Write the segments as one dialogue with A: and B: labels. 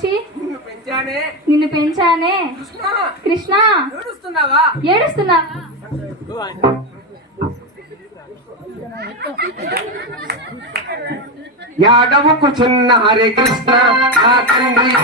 A: నోచి
B: నిన్ను పెంచానే. కృష్ణ. ఏడుస్తున్నావా? యాదవకు చిన్న హరే కృష్ణ నా తండ్రి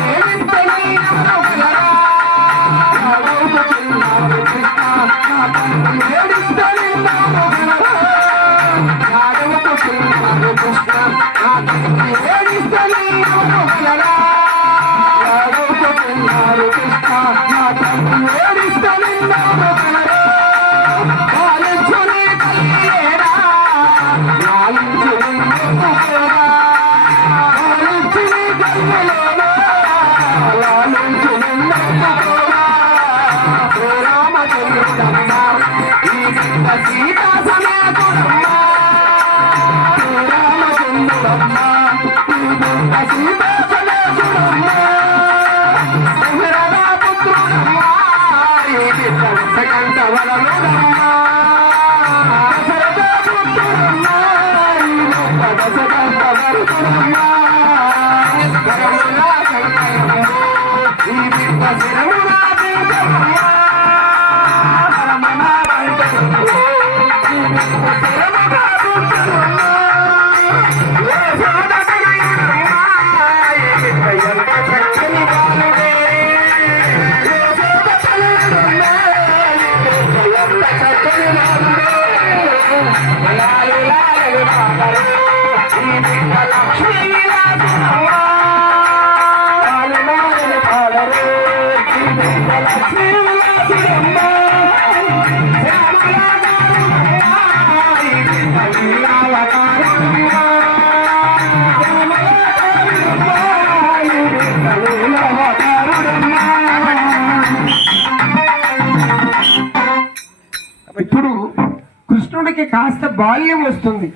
B: కృష్ణుడికి కాస్త బాల్యం వస్తుంది.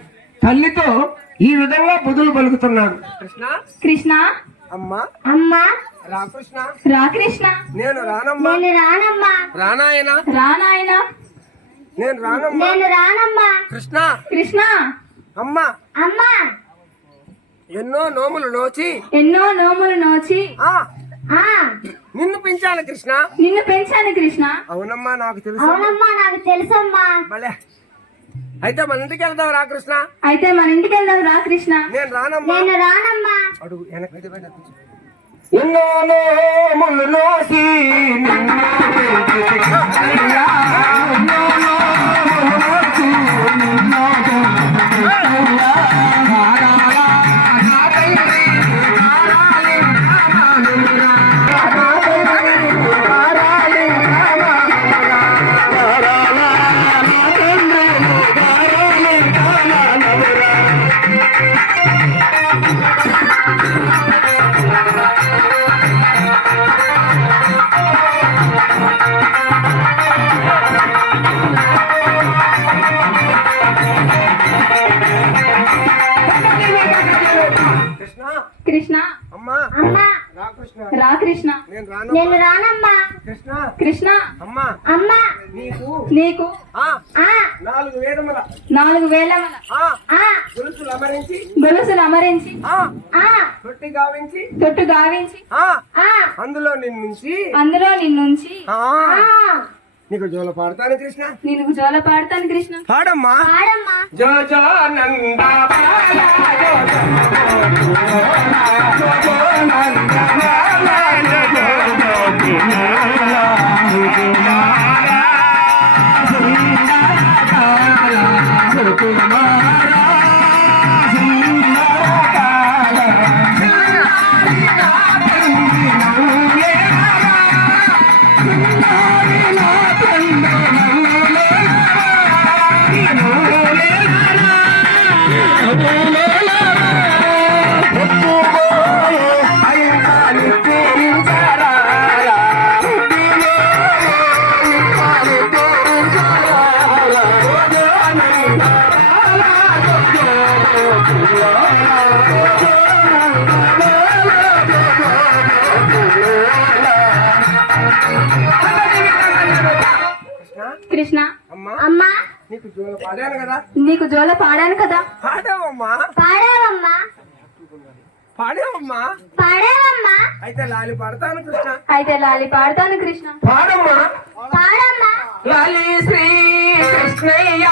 B: తల్లితో ఈ విధంగా బుధులు పలుకుతున్నాడు కృష్ణ?
A: కృష్ణ?
B: అమ్మా?
C: అమ్మా?
B: రా కృష్ణ
A: రా కృష్ణ.
B: నేను రానమ్మా.
C: నేను రానమ్మా.
B: రానాయన?
A: రా నాయన
B: నేను రానమ్మా.
C: నేను రానమ్మా.
B: కృష్ణ?
A: కృష్ణ?
B: అమ్మా?
C: అమ్మా?
B: ఎన్నో నోములు నోచి.
A: ఎన్నో నోములు నోచి.
B: ఆ.
C: ఆ.
B: నిన్ను పెంచాలి కృష్ణ.
A: నిన్ను పెంచాను కృష్ణ.
B: అవునమ్మా నాకు తెలుసు
C: అవునమ్మా నాకు తెలుసమ్మా.
B: భలే. అయితే మన ఇంటికి వెళ్దాం రా కృష్ణ.
A: అయితే మన ఇంటికి వెళ్దాం రా కృష్ణ.
B: నేను రానమ్మా.
C: నేను రానమ్మా.
B: అడుగు వెనక్కి నోసి నిన్ను కృష్ణ అమ్మా
C: అమ్మా
B: నీకు
A: నీకు
B: ఆ
C: ఆ
B: నాలుగు వేదముల
A: నాలుగు వేల
B: ఆ
C: ఆ
B: గొలుసులు అమరించి
A: గొలుసులు అమరించి
B: ఆ
C: ఆ
B: తొట్టి గావించి
A: తొట్టు గావించి
B: ఆ
C: ఆ
B: అందులో నిన్నుంచి
A: అందులో నిన్నుంచి
B: నీకు జోల పాడతాను కృష్ణ
A: నేను జోల పాడతాను కృష్ణ
B: పాడమ్మా
C: పాడమ్మా
B: జో జో నంద జో జో నంద బాల, జో నీకు జోల పాడాను కదా?
A: నీకు జోల పాడాను కదా?
B: పాడావమ్మా.
C: పాడావమ్మా.
D: పాడేవమ్మా.
C: పాడేవమ్మా.
D: అయితే లాలి పడతాను కృష్ణ.
A: అయితే లాలి పాడతాను కృష్ణ.
D: పాడమ్మా.
C: పాడమ్మా.
D: లాలి శ్రీ కృష్ణయ్య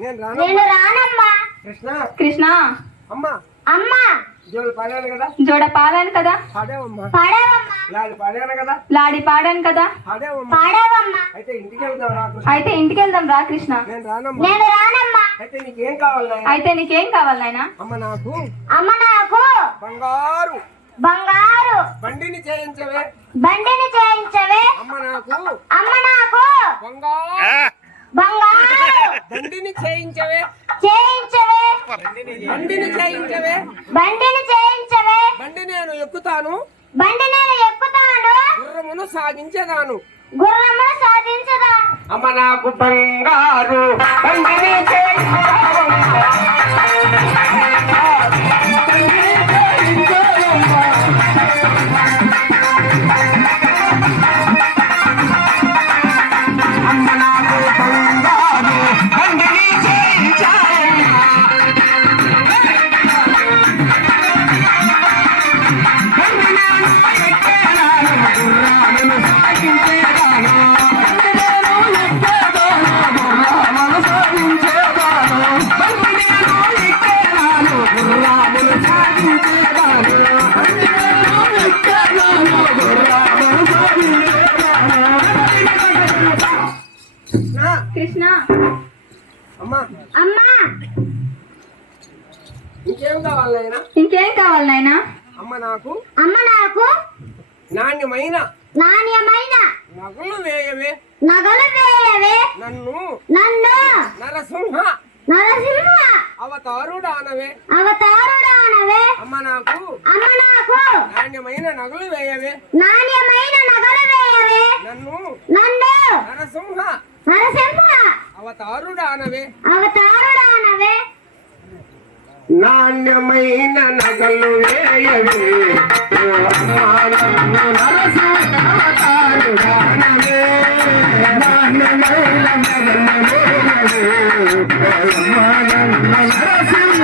D: నేను రాను.
C: నేను రానమ్మా.
D: కృష్ణ.
A: కృష్ణ.
D: అమ్మా.
C: అమ్మా.
D: జోలు పాడాను కదా?
A: జోడ పాడాను కదా?
D: పాడేవమ్మా.
C: పాడేవమ్మా.
D: లాలి పాడాను కదా?
A: లాడి పాడాను కదా?
D: పాడేవమ్మా.
C: పాడేవమ్మా.
D: అయితే ఇంటికి వెళ్దాం రా కృష్ణ.
A: అయితే ఇంటికి వెళ్దాం
D: నేను రానమ్మా.
C: నేను రానమ్మా.
D: అయితే నీకేం కావాలి నాయనా?
A: అయితే నీకేం కావాలి నాయనా?
D: అమ్మ నాకు
C: అమ్మ నాకు
D: బంగారు.
C: బంగారు.
D: బండిని చేయించవే.
C: బండిని చేయించవే.
D: అమ్మ నాకు
C: అమ్మ నాకు
D: బంగారు.
C: బంగారు.
D: దండిని చేయించవే.
C: చేయించవే.
D: బండిని చేయించవే.
C: బండిని చేయించవే.
D: బండి నేను ఎక్కుతాను.
C: బండి నేను ఎక్కుతాను.
D: గుర్రమును సాగించేదాను
C: గుర్రమును
D: అమ్మ నాకు బంగారు. బండిని చేయించవమ్మ. నాణ్యమైన నగలు వేయవే నాణ్యమైన నగలు వేయవే నన్ను
C: నన్ను
D: నరసింహ
C: నరసింహ
D: అవతారుడానవే
C: అవతారుడానవే
D: నాణ్యమైన నగలు వేయవే ఓ అమ్మా నన్ను నరసింహ అవతారుడానవే నాణ్యమైన నగలు వేయవే ఓ అమ్మా నన్ను నరసింహ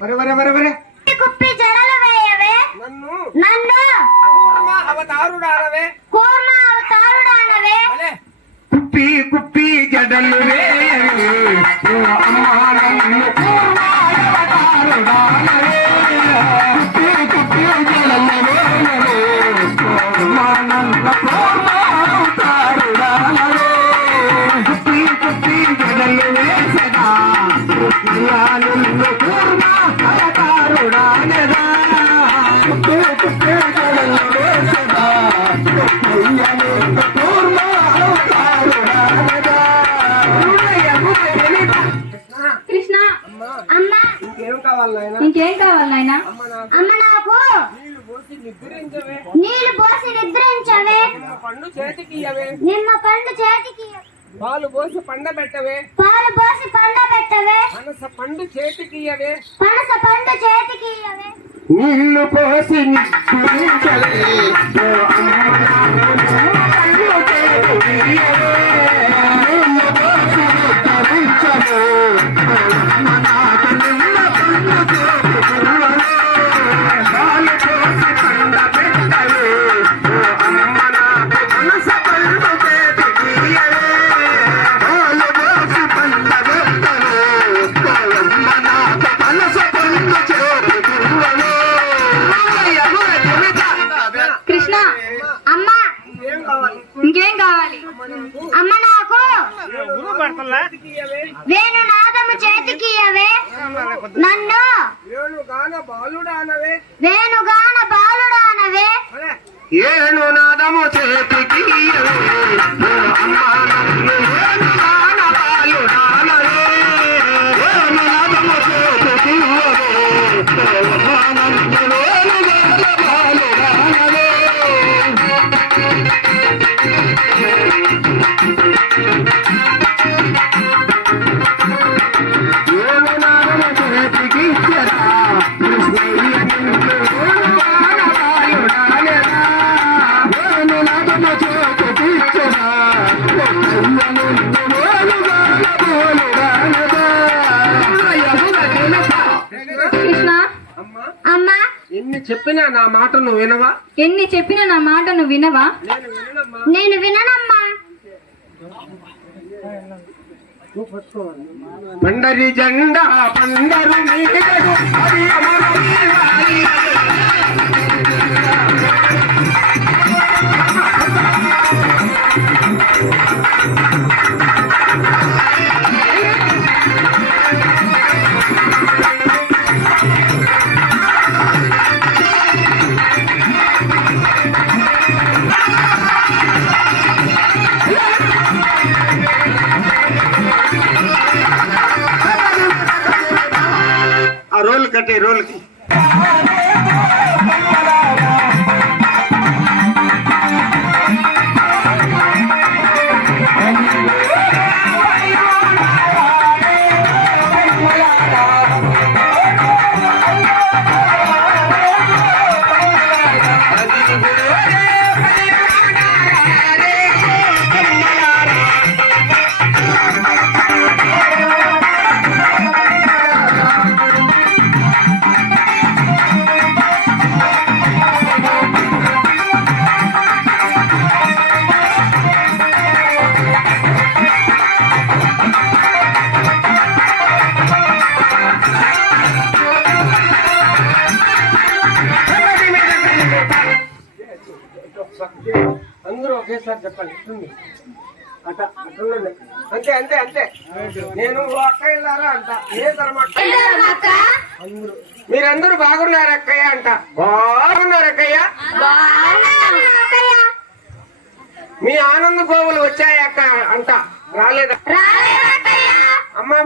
B: ಬರೆ ಬರೆ
A: ಬರೆ
D: ಬರೆ.
B: ఇంకేం కావాలి నాయన అమ్మ నాకు నీళ్ళు పోసి నిద్రించవే. పండు చేతికి
D: నిమ్మ పండు చేతికి
B: పాలు పోసి పండబెట్టవే.
D: పాలు పోసి పండబెట్టవే.
B: పనస పండు చేతికి
D: పనస పండు చేతికి
B: నీళ్ళు పోసి నిద్రించవే. అమ్మ నాకు
D: నేను నాదము చేతికి నన్ను వేణుగాన బాలుడానవే.
B: ఏను నాదము చేతికి అమ్మ చెప్పినా నా మాటను వినవా?
A: ఎన్ని చెప్పినా నా మాటను వినవా?
B: నేను
D: విననమ్మా.
B: పండరి జెండా పండరు Thank you. रोल कटे रोल की।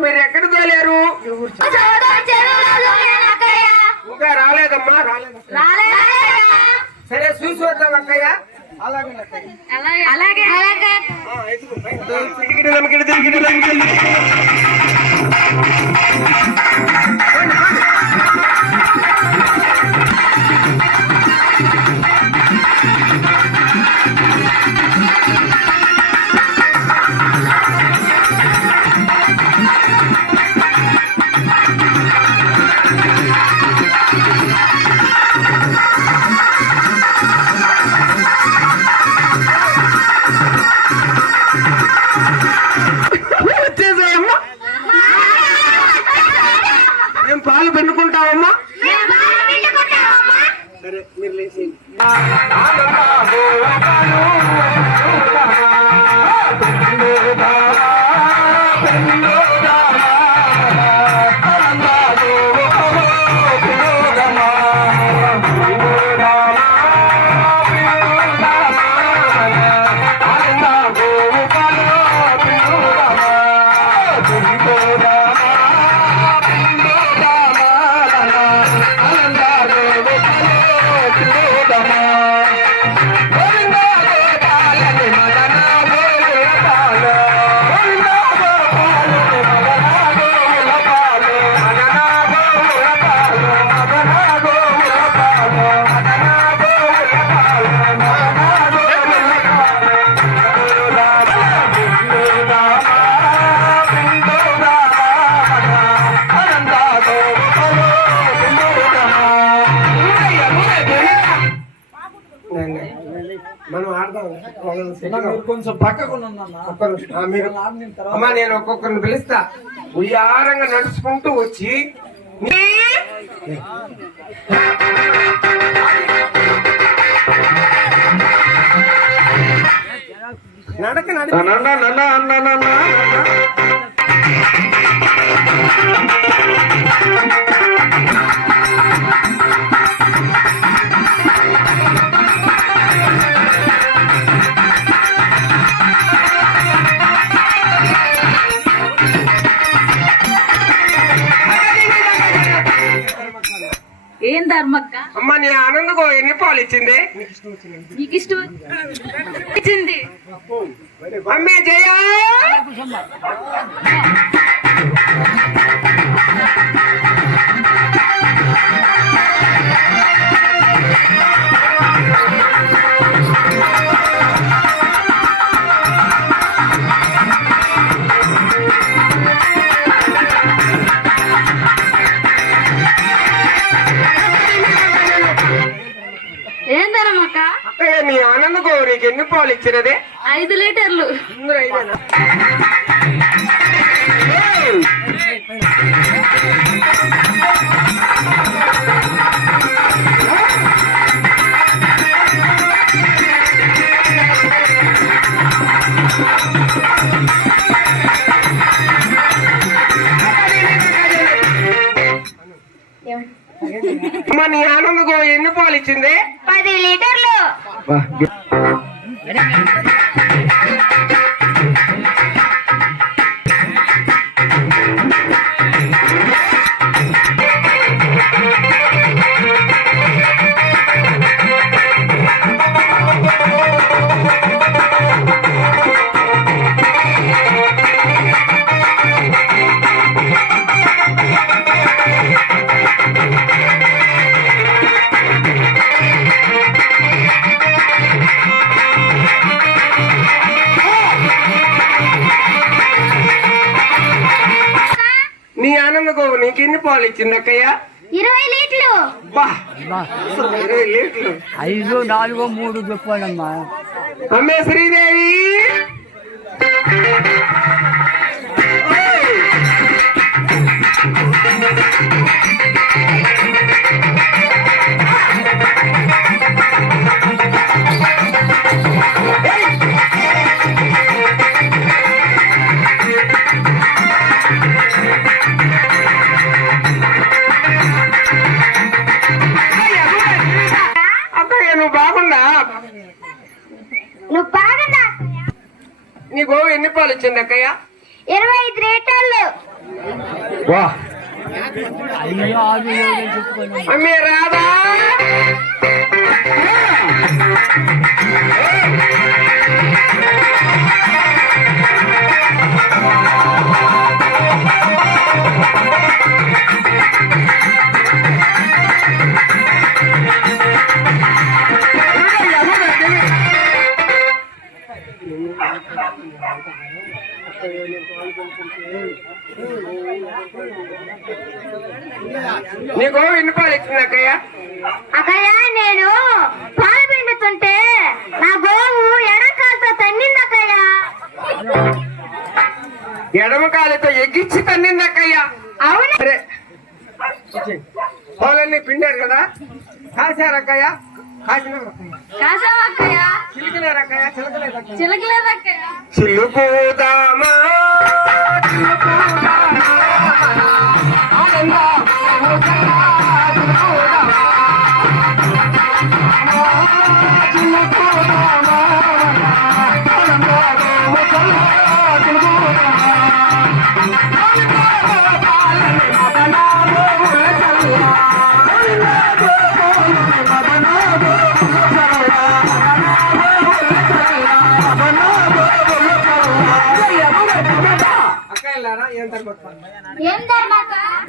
B: మీరు ఎక్కడికి తోలేరు ఇంకా రాలేదమ్మా. సరే చూసి వద్దాం అక్కయ్య. అలాగే
A: అలాగే.
D: అలాగే మనం ఆడదాం.
E: కొంచెం పక్కకు
D: ఒక్క నిమిషం. ఆ, మీరు అమ్మా నేను ఒక్కొక్కరిని పిలుస్తా. ఉయ్యారంగా నడుచుకుంటూ వచ్చి నీ- నడక నడక
A: ధర్మక్క.
D: అమ్మ నీ ఆనందకు ఎన్ని పాలు ఇచ్చింది?
A: నీకు ఇష్టం? ఇచ్చింది.
D: అమ్మే జయ! ఇచ్చినది
A: ఐదు
D: లీటర్ అక్కయ్య
C: ఇరవై లీటర్లు
D: ఇరవై లీటర్లు
E: ఐదు నాలుగు మూడు చెప్పాడమ్మా.
D: అమ్మే శ్రీదేవి! ఇచ్చింది అక్కయ్య?
C: ఇరవై ఐదు
D: వా. అమ్మే రాధా. నీకు వినపాలి ఇచ్చింది అక్కయ్య?
C: అక్కయ్య నేను పాలు పిండుతుంటే నా గోవు ఎడకాలతో తన్నింది అక్కయ్య.
D: ఎడమ కాలుతో ఎగ్గిచ్చి తన్నింది అక్కయ్య.
C: అవును?
D: సరే పాలన్నీ పిండారు కదా? కాశారు అక్కయ్య? కాసినారు అక్కయ్య. చిలకలేదు చిలుకుదామా, చిలుకుదామా.
C: చిన్న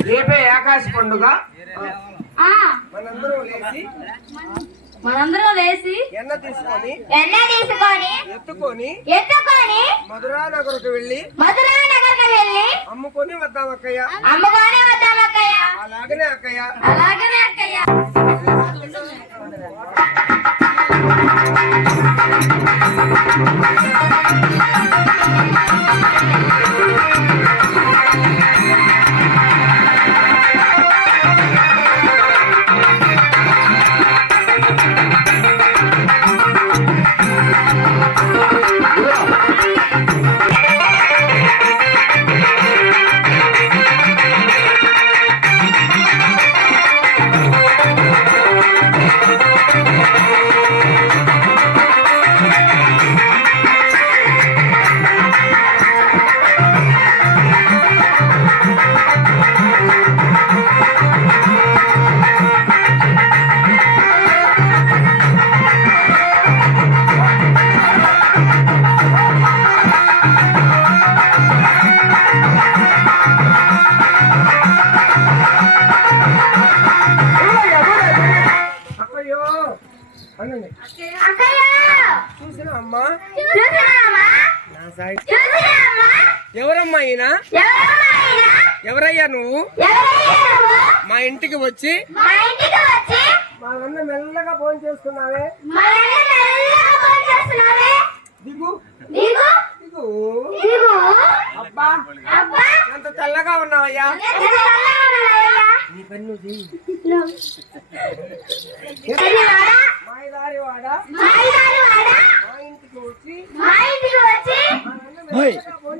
D: రేపే ఆకాశ పండుగ. మనందరం లేచి
A: మనందరం లేచి
D: ఎన్న తీసుకొని
C: ఎన్న తీసుకొని
D: ఎత్తుకొని
C: ఎత్తుకొని
D: మధురా నగరకు వెళ్ళి
C: మధురా నగర్కి వెళ్ళి
D: అమ్ముకొని వద్దాం అక్కయ్య.
C: అమ్మగానే వద్దాం అక్కయ్య.
D: అలాగనే అక్కయ్య.
C: అలాగనే అక్కయ్య
D: అక్కయ్యో. వచ్చి
C: మా ఇంటికి వచ్చి
D: మా అన్న మెల్లగా ఫోన్ చేస్తున్నావే
C: మా నాన్న మెల్లగా ఫోన్ చేస్తున్నావే.
D: దిగు
C: దిగు,
D: దిగు
C: దిగు.
D: అబ్బా
C: అబ్బా,
D: ఎంత తెల్లగా ఉన్నావయ్యా
C: ఎంత చల్లగా ఉన్నావయ్యా.
D: నీ పన్ను
C: పెద్దవాడా,
D: మాయదారి వాడా
C: మాయదారి వాడా,
D: మా ఇంటికి వచ్చి
C: మా ఇంటికి
D: ఫోన్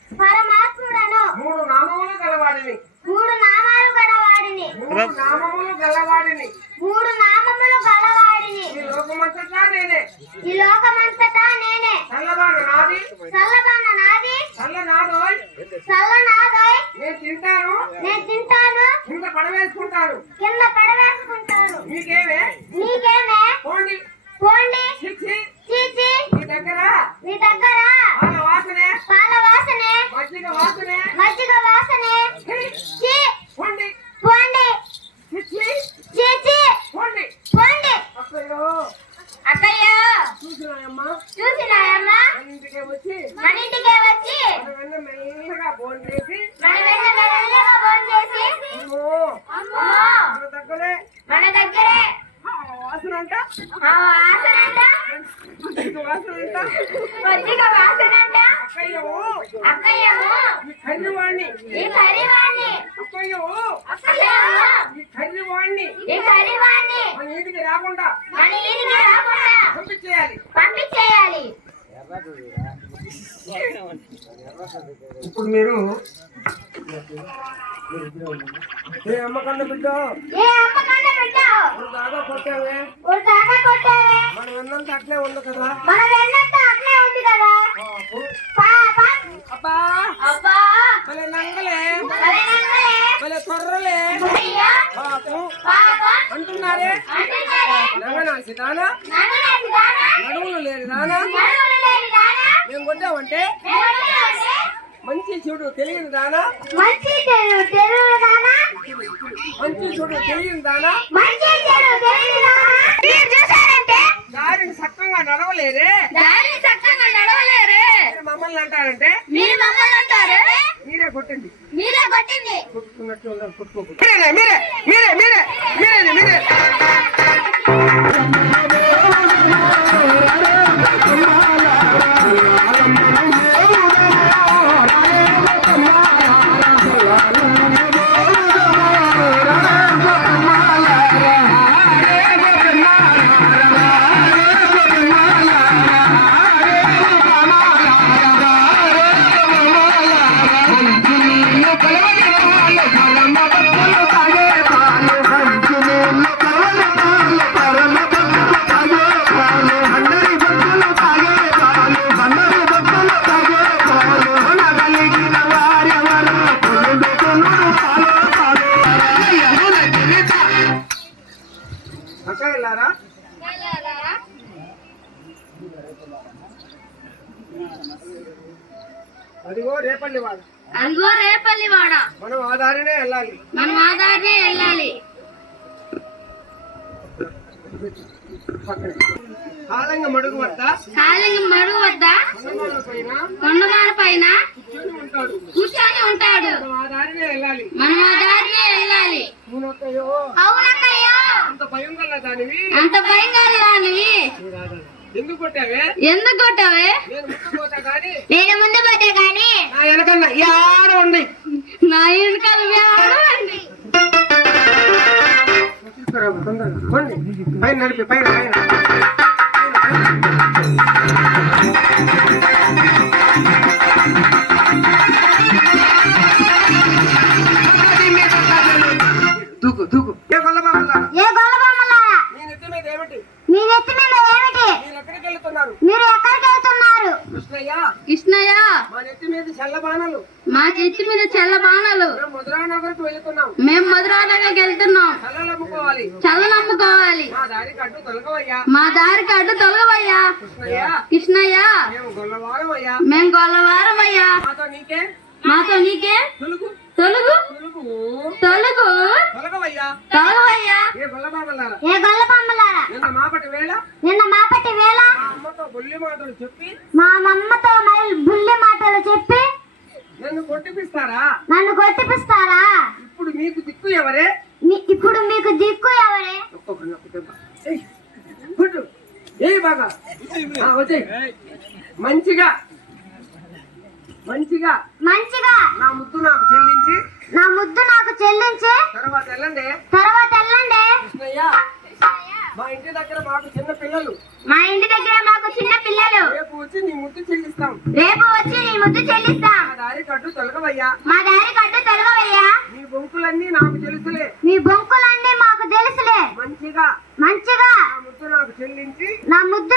D: పరమాత్ముడను. మూడు నామములు గలవాడిని.
C: మూడు నామాలు గలవాడిని.
D: మూడు నామములు గలవాడిని.
C: మూడు నామములు గలవాడిని.
D: ఈ లోకమంతటా నేనే.
C: ఈ లోకమంతటా నేనే.
D: చల్లబాన నాది.
C: చల్లబాన నాది.
D: చల్ల నాదోయ్
C: చల్ల నాదై
D: నేను తింటాను.
C: నేను తింటాను.
D: కింద పడవేసుకుంటాను.
C: కింద పడవేసుకుంటాను.
D: మీకేమే?
C: నీకేమే
D: పోండి.
C: పోండి.
D: చిచ్చి
C: చీచి.
D: మీ దగ్గర?
C: మీ దగ్గర?
D: వాళ్ళ వాసనే.
C: పాల వాసనే.
D: మజ్జిగ వాసనే
C: మజ్జిగ వాసనే చీ
D: పోండి
C: పోండి
D: చిచ్చి
C: చీచి
D: పోండి
C: పోండి
D: అక్కయ్యో
C: అక్కయ్య
D: చూసినాయమ్మా
C: చూసినాయమ్మా
D: ఇంటికి వచ్చి
C: మన ఇంటికే వచ్చి
D: మన మెల్లగా ఫోన్ చేసి
C: మన వెంట మెల్లగా ఫోన్ చేసి
D: అమ్మో
C: అమ్మో
D: మన దగ్గరే
C: మన దగ్గరే
D: ఆ వాసన అంట
C: ఆ వాసనంట
D: మజ్జిగ వాసన అంట
C: మజ్జిగ వాసనంట
D: అక్కయ్యో
C: అక్కయ్యము
D: ఈ కర్రివాణ్ణి
C: ఈ కరివాణ్ణి
D: అక్కయ్యో
C: అక్కయ్యము
D: ఈ కర్రివాణ్ణి
C: ఈ కరివాణ్ణి
D: మన ఇంటికి రాకుండా
C: మన ఇంటికి రాకుండా
D: పంపించేయాలి
C: పంపించేయాలి
D: ఇప్పుడు మీరు ఏ బిడ్డ కొట్టావే.
C: కొట్టావే.
D: మన వెన్నంతా అట్లే ఉంది కదా.
C: మన వెన్నంతా అట్లే ఉంది కదా. పాప.
D: అబ్బా.
C: అబ్బా.
D: భలే నంగలే.
C: భలే నంగలే,
D: భలే తొర్రలే
C: భలే
D: అంటున్నారే?
C: అంటున్నారే.
D: నంగనాసి దానా
C: నగరాసి దానా
D: నడుములు లేని దానా
C: నడుములు లేని దానా
D: మేము కొట్టామంటే? మంచి చూడు తెలియని దానా
C: మంచి చెడు తెలుగు దానా
D: మంచి చూడు తెలియని దానా
C: మంచి చెడు తెలుగు దానా మీరు చూసారంటే
D: దారిని సక్కంగా నడవలేరే.
A: దారి చక్కగా నడవలేరే.
D: మమ్మల్ని అంటారంటే?
A: మీరు మమ్మల్ని అంటారు?
D: మీరే కొట్టండి
C: మీరే కొట్టింది.
D: కొట్టుకున్నట్టు కొట్టుకోకూడదు. మీరే మీరే? మీరే? మీరే? మీరే మీరే? కాలంగా మడుగు వద్ద
A: కాలింగ మడుగు వద్ద
D: హనుమానుల పైన
A: కొండమాల పైన
D: కూర్చొని ఉంటాడు.
A: కూర్చొని ఉంటాడు.
D: మనం ఆ దారినే వెళ్ళాలి.
A: మనం ఆధారనే వెళ్ళాలి.
D: నువ్వొక్కయో
C: అవునక్కయ్యో.
D: అంత భయం గల దానివి.
A: అంత భయం కాదని
D: ఎందుకు కొట్టావే?
A: ఎందుకు కొట్టావే?
D: నేను
C: ముందు పోతే గాని
D: నా వెనకన్నా యాడ ఉంది.
A: నా వెనకాల వ్యాడండి
D: తీసుకురా తొందరగా పోండి. పైన నడిపి పైన పైన మా
A: చెట్టు మీద చెల్ల బాణాలు
D: మేము
A: మేము మధురానగర్కి వెళ్తున్నాం.
D: చల్లలు అమ్ముకోవాలి. మా దారికి అడ్డు తొలగవయ్యా. కృష్ణయ్య. మేము గొల్లవారం అయ్యా
A: మేము గొల్లవారం అయ్యా
D: మాతో నీకే? తొలుగు.
A: తొలుగు?
D: తొలగవయ్యా. ఏ
C: గొల్లబొమ్మలారా?
D: నిన్న మాపటి వేళ?
C: నిన్న మాపటి వేళ?
D: మా అమ్మతో బొల్లి మాటలు చెప్పి
C: మా మమ్మతో మరి బుల్లి మాటలు చెప్పి
D: నన్ను కొట్టిపిస్తారా?
C: నన్ను కొట్టిపిస్తారా?
D: ఇప్పుడు మీకు దిక్కు ఎవరే?
C: ఇప్పుడు మీకు దిక్కు ఎవరే?
D: ఏయ్ బాగా. ఆ, వచ్చేయ్ మంచిగా. మంచిగా.
C: మంచిగా.
D: నా ముద్దు నాకు చెల్లించి.
C: నా ముద్దు నాకు చెల్లించి.
D: తర్వాత వెళ్ళండి.
C: తర్వాత వెళ్ళండి.
D: కృష్ణయ్య. మా ఇంటి దగ్గర మాకు చిన్న పిల్లలు.
C: మా ఇంటి దగ్గర మాకు చిన్న పిల్లలు.
D: రేపు వచ్చి నీ ముద్దు చెల్లిస్తాం.
C: రేపు వచ్చి నీ ముద్దు చెల్లిస్తాం.
D: దారి కట్టు తొలగవయ్యా.
C: మా దారి కట్టు తొలగవయ్యా.
D: నీ బొంకులన్నీ నాకు తెలుసులే.
C: మీ బొంకులన్నీ మాకు తెలుసులే.
D: మంచిగా
C: మంచిగా
D: నా ముద్దు నాకు చెల్లించి
C: నా ముద్దు